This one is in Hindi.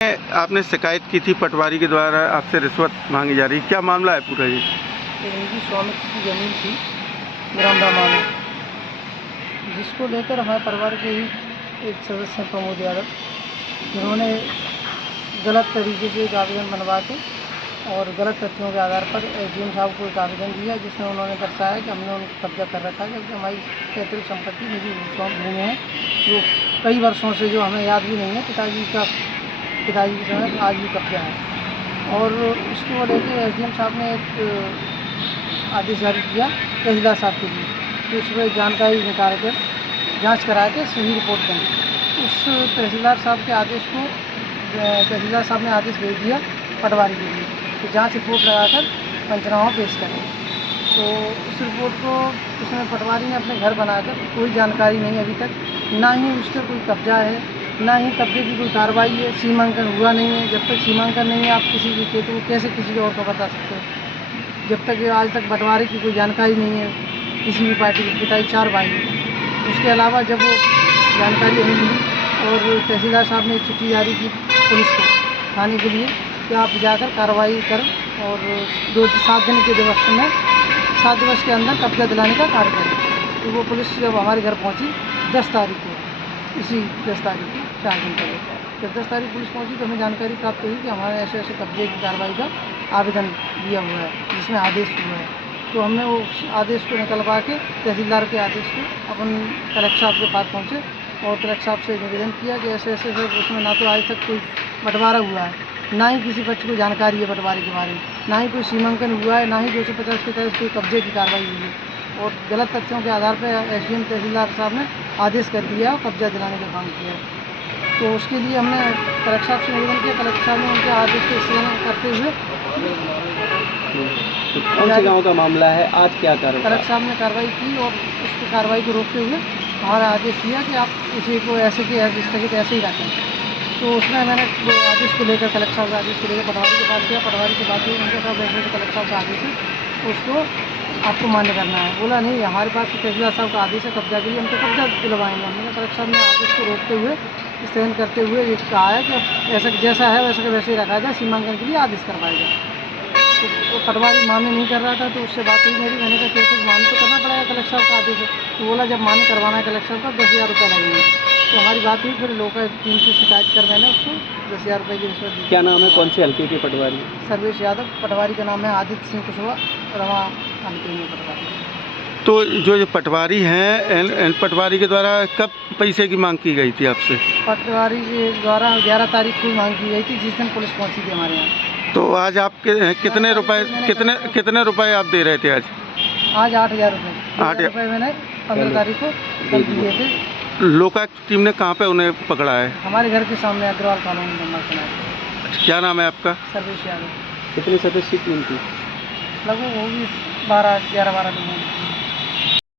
आपने शिकायत की थी पटवारी के द्वारा आपसे रिश्वत मांगी जा रही, क्या मामला है पूरा ये? इनकी स्वामित्व की ज़मीन थी ग्राम दामा में, जिसको लेकर हमारे परिवार के ही एक सदस्य हैं प्रमोद यादव, जिन्होंने गलत तरीके से एक आवेदन बनवा के और गलत तथ्यों के आधार पर एसडीएम साहब को एक आवेदन दिया, जिसमें उन्होंने दर्शाया कि हमने उनको कब्जा कर रखा है, जबकि हमारी पैतृक संपत्ति निजी भूमि है जो कई वर्षों से, जो हमें याद भी नहीं है, पिताजी के समय आज भी कब्जा है। और इसको लेकर एसडीएम साहब ने एक आदेश जारी किया तहसीलदार साहब के लिए कि उस पर जानकारी निकाल कर जाँच करा के सही रिपोर्ट दें। उस तहसीलदार साहब के आदेश को तहसीलदार साहब ने आदेश भेज दिया पटवारी के लिए कि जांच रिपोर्ट लगाकर पंचनामा पेश करें। तो उस रिपोर्ट को उसमें पटवारी ने अपने घर बनाकर, कोई जानकारी नहीं अभी तक, ना ही उस पर कोई कब्जा है, ना ही कब्जे की कोई कार्रवाई है, सीमांकन हुआ नहीं है। जब तक सीमांकन नहीं है आप किसी के खेत को कैसे किसी और को बता सकते हो? जब तक आज तक बंटवारे की कोई जानकारी नहीं है किसी भी पार्टी के, पिताजी 4 भाई हैं। उसके अलावा जब वो जानकारी नहीं मिली और तहसीलदार साहब ने एक चिट्ठी जारी की पुलिस को थाने के लिए कि आप जाकर कार्रवाई कर और 7 दिन के दिवस में 7 दिवस के अंदर कब्जा दिलाने का कार्य करें। तो वो पुलिस जब हमारे घर पहुंची 10 तारीख को, इसी 10 तारीख को 4 दिन पहले, जब 10 तारीख पुलिस पहुंची तो हमें जानकारी प्राप्त हुई कि हमारे ऐसे ऐसे कब्जे की कार्रवाई का आवेदन दिया हुआ है, जिसमें आदेश हुआ है। तो हमने वो आदेश को निकलवा के तहसीलदार के आदेश को अपन कलेक्टर साहब के पास पहुँचे और कलेक्टर साहब से निवेदन किया कि ऐसे ऐसे सर उसमें ना तो आज तक कोई बंटवारा हुआ है, ना ही किसी पक्ष को जानकारी है बंटवारे के बारे में, ना ही कोई सीमांकन हुआ है, ना ही 250 के तहत कोई कब्जे की कार्रवाई हुई है। और गलत तथ्यों के आधार पर एसडीएम तहसीलदार साहब ने आदेश कर दिया और कब्जा दिलाने का काम किया। तो उसके लिए हमने कलेक्टर साहब से निवेदन किया, कलेक्टर साहब ने उनके आदेश को स्थगन करते हुए तो कौन से गाँव का मामला है, आज क्या कार्रवाई? कलेक्टर साहब ने कार्रवाई की और उसकी कार्रवाई को रोकते हुए हमारा आदेश दिया कि आप इसी को ऐसे के स्थगित ऐसे ही रखें। तो उसमें मैंने वो आदेश को लेकर कलेक्टर साहब के आदेश को लेकर पटवारी के पास गया, पटवारी से बात हुई, उनके साथ ऐसे कलेक्टर साहब का आदेश है उसको आपको मान्य करना है। बोला नहीं, हमारे पास तहसीलदार साहब का आदेश है कब्जा के लिए, हम तो कब्जा दिलवाएंगे। हमने कलेक्टर साहब ने आदेश को रोकते हुए स्थगन करते हुए ये कहा है कि ऐसा जैसा है वैसा के वैसे ही रखा जाए, सीमांकन के लिए आदेश करवाया जाए। तो पटवारी मान्य नहीं कर रहा था, तो उससे बात हुई मेरी, मैंने कहा कैसे मान्य तो करना पड़ेगा, कलेक्टर साहब का आदेश है। तो बोला जब मान्य करवाना है कलेक्टर साहब का 10,000 रुपये लगेंगे। तो हमारी बात हुई, फिर लोका टीम से शिकायत कर मैंने उसको 10,000 रुपये की रिश्वत दी। क्या नाम है, कौन से हल्के के पटवारी? सर्वेश यादव, पटवारी का नाम है आदित्य सिंह कुशवाहा, रवा हल्के में पटवारी। तो जो पटवारी हैं, इन पटवारी के द्वारा कब पैसे की मांग की गई थी आपसे? पटवारी के द्वारा 11 तारीख को मांग की गई थी, जिस दिन पुलिस पहुंची थी हमारे यहाँ। तो आज आपके कितने रुपए आप दे रहे थे आज? आज 8,000 रुपये। 8,000 रुपये मैंने 15 तारीख को कल दिए थे। लोका टीम ने कहाँ पे उन्हें पकड़ा है? हमारे घर के सामने अग्रवाल कॉलोनी नंबर सुना। क्या नाम है आपका? सर्वेश यादव। कितने सदस्य टीम थी? लगभग होगी 11-12 लोगों।